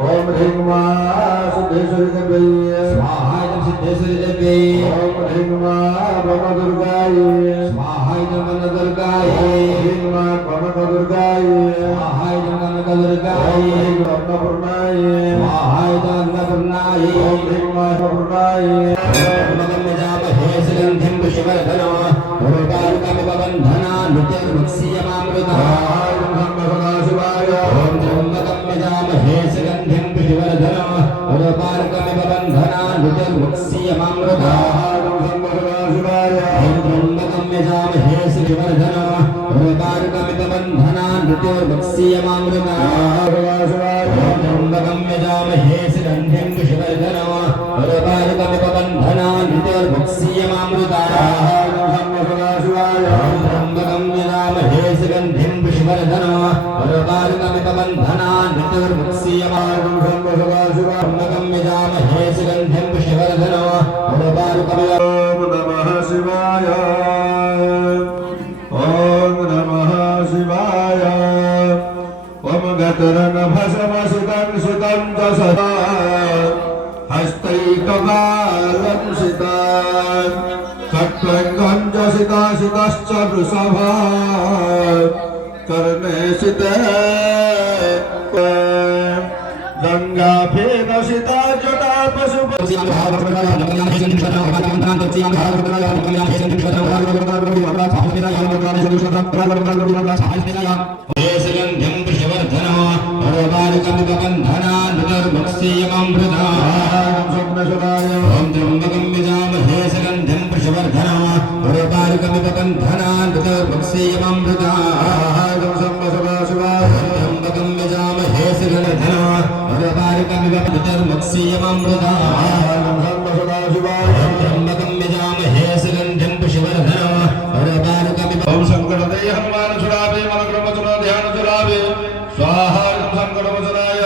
ओम ह्रीं मा सिद्धेश्वरी देव्यै स्वाहा सिद्धेश्वरी देव्यै ओम ह्रीं मा ब्रह्मदुर्गायै स्वाहा ब्रह्मदुर्गायै ह्रीं मा ब्रह्मदुर्गायै स्वाहा ब्रह्मदुर्गायै ह्रीं अन्नपूर्णायै स्वाहा अन्नपूर्णायै ओम ह्रीं मा अन्नपूर्णायै ब्रह्मगम्यजामहे सुगन्धिं पुष्पवर्धनो रूपारुकमिवबन्धना नित्यवृक्षीयमामृता ओम ब्रह्मगम्यजामहे सुगन्धिं पुष्पवर्धनो रूपारुकमिवबन्धना नित्यवृक्षीयमामृता ओम ब्रह्मगम्यजामहे सुगन्धिं रूपारुकमिवबन्धना नित्यवृक्षीयमामृता ओम ब्रह्मगम्यजामहे सुगन्धिं पुष्पवर्धनो रूपारुकमिवबन्धना नित्यवृक्षीयमामृता ब्रह्मगम्यजामहे सुगन्धिं पुष्पवर्धनो रूपारुकमिवबन्धना नित्यवृक्षीयमामृता ब्रह्मगम्यजामहे सुगन्धिं पुष्पवर्धनो रूपारुकमिवबन्धना नमः शिवाय ओम नमः शिवाय ओम गतरनभसमसुतं सुतं च सदा हस्तैकबालं सितान् खट्वङ्गं च सितासितश्च वृषभा कर्णे सिते गङ्गाफेनसिता जटा ओम शंकरदेय हनुमान छुड़ावे मन क्रम चुना ध्यान चुरावे स्वाहा संकटमोचनाय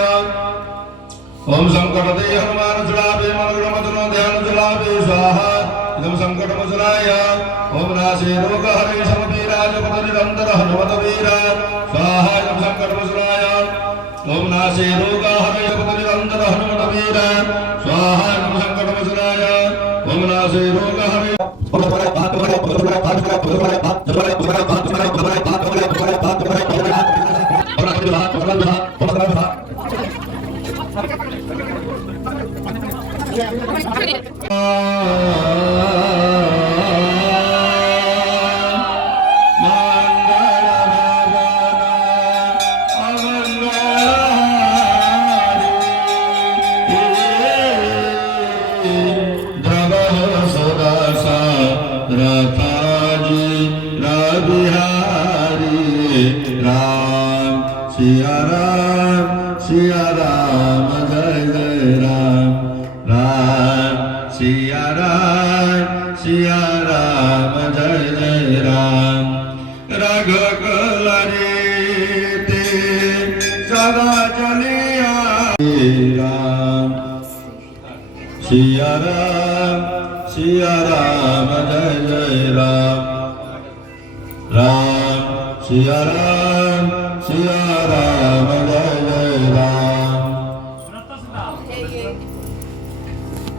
ओम शंकरदेय हनुमान छुड़ावे मन क्रम चुना ध्यान चुरावे स्वाहा इदं संकटमोचनाय ओम नासे रोग हरे समपीराज पद निरंतर हनुमत वीरा स्वाहा इदं संकटमोचनाय ओम नासे रोग हरे पद निरंतर हनुमत वीरा स्वाहा इदं संकटमोचनाय ओम नासे रोग हरे सिया राम जय जय राम राम सिया राम जय जय राम रघुकुल रीते सदा चलिया राम सिया राम जय जय राम राम सिया राम जय जय राम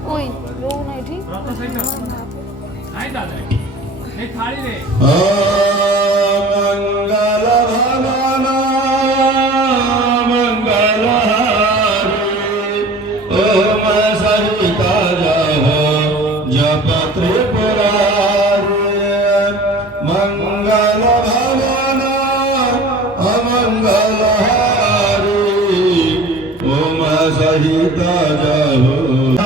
ओय रोग नाही ठीक नाही दादा हे थाळी रे मंगल भवन मंगल हरि ओम सहिता जप जप त्रिपुरारी मंगल भवन अमंगल हरि ओम सहिता जप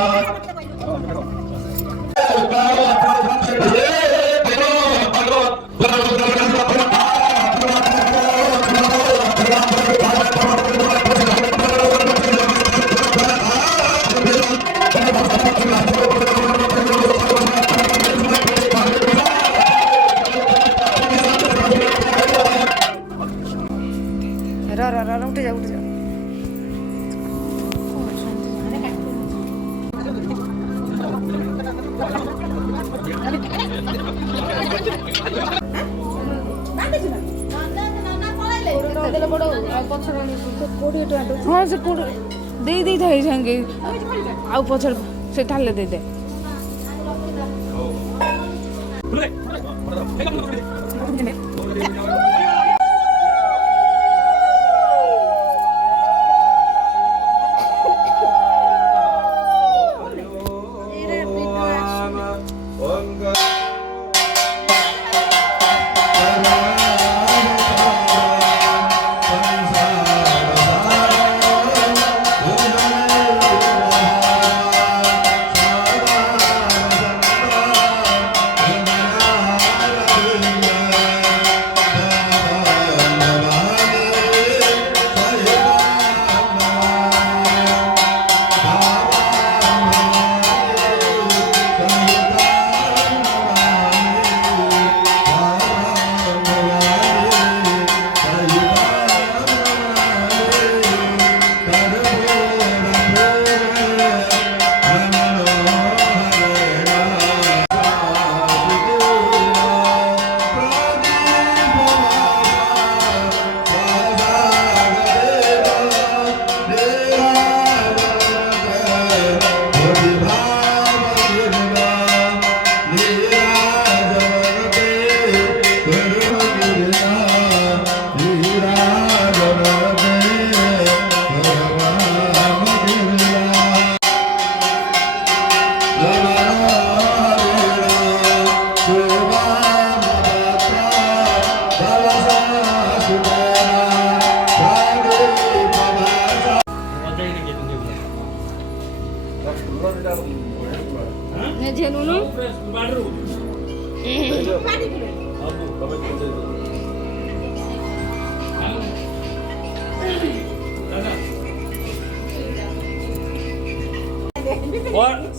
उठ जा ଆଉ ପଛରେ ସେ 20 ଟଙ୍କା ହଁ ସେ 20 ଦେଇ ଦେଇଥାଏ ସାଙ୍ଗେ ଆଉ ପଛରେ ସେ ଥାଲେ ଦେଇଦେ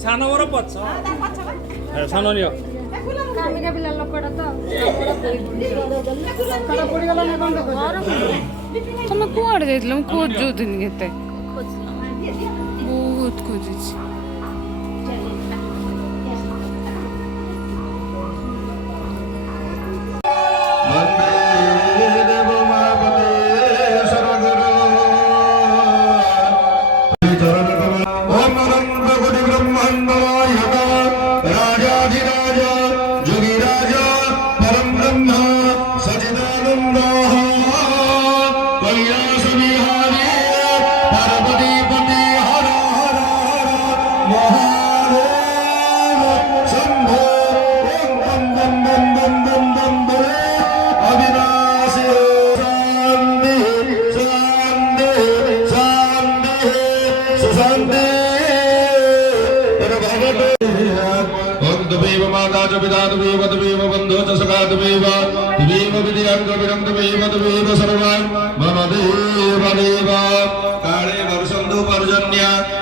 सानो बरो पछ सानो नियो कामिका पिला लोकटा त ତମେ କୁଆଡ଼େ ଯାଇଥିଲ ମୁଁ ଖୋଜୁଥିଲି କେତେ ବହୁତ ଖୋଜିଛି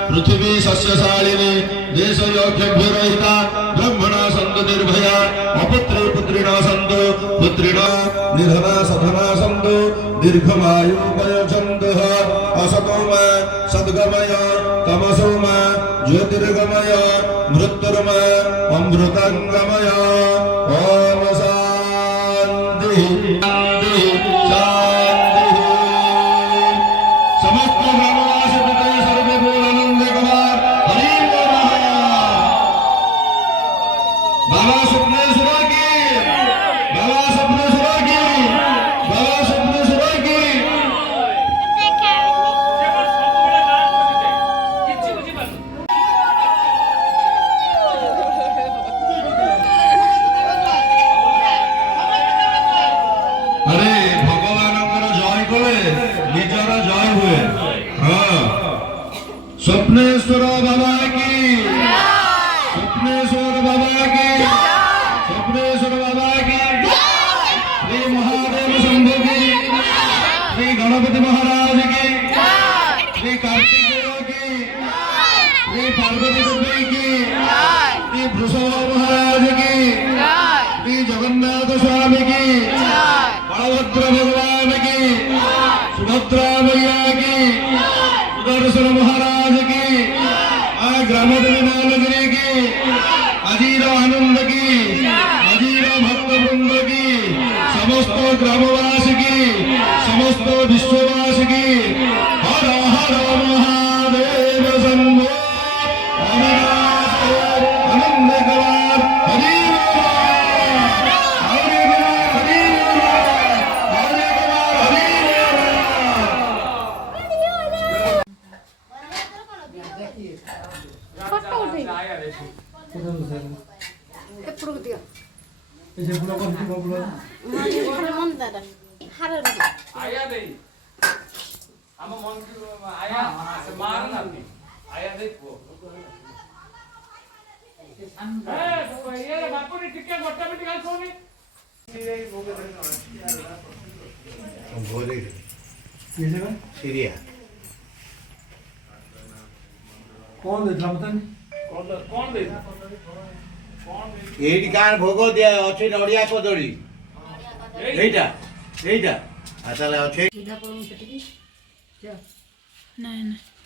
पृथ्वी सस्यशालिनी देश योग्यभ्यरहिता ब्रह्मणा सन्तु निर्भया अपुत्री पुत्रिणा सन्तु पुत्रिणा निधना सधना सन्तु दीर्घमायुपयचन्तु असतोमा सद्गमय तमसोमा ज्योतिर्गमय मृत्युर्मा अमृतङ्गमय ओम शान्ति शान्ति शान्ति समस्त ब्रह्मवासी पिते सर्वे बोलानंद कुमार हरि बाबा स्वप्नेश्वर की बाबा स्वप्नेश्वर की बाबा स्वप्नेश्वर की अरे भगवानଙ୍କର ଜୟ କଲେ ନିଜର ଜୟ ହୁଏ हाँ स्वप्नेश्वर बाबा की स्वप्नेश्वर बाबा की स्वप्नेश्वर बाबा की श्री महादेव शंभु की श्री गणपति महाराज की श्री कार्तिकेय की श्री पार्वती देवी की श्री वृषभ महाराज की श्री जगन्नाथ स्वामी की बलभद्र भगवान की सुभद्रा मैया की सुदर्शन महाराज की ग्राम देवी नानगिरी की अजीर आनंद की अजीर भक्त वृंद की समस्त ग्रामवासी की समस्त विश्ववासी की हर हर महादेव शंभो आनंद कुमार हरि ఎప్పుడు దిగా आया नहीं हम मन की आया से मार ना आया देखो ए तो ये बापू ने टिके मोटा में निकाल सोनी भोरे सीरिया कौन दे एडी कार भोग दिया अछि नडिया कदड़ी एटा एटा आ ताले अछि ନାଇଁ ନାଇଁ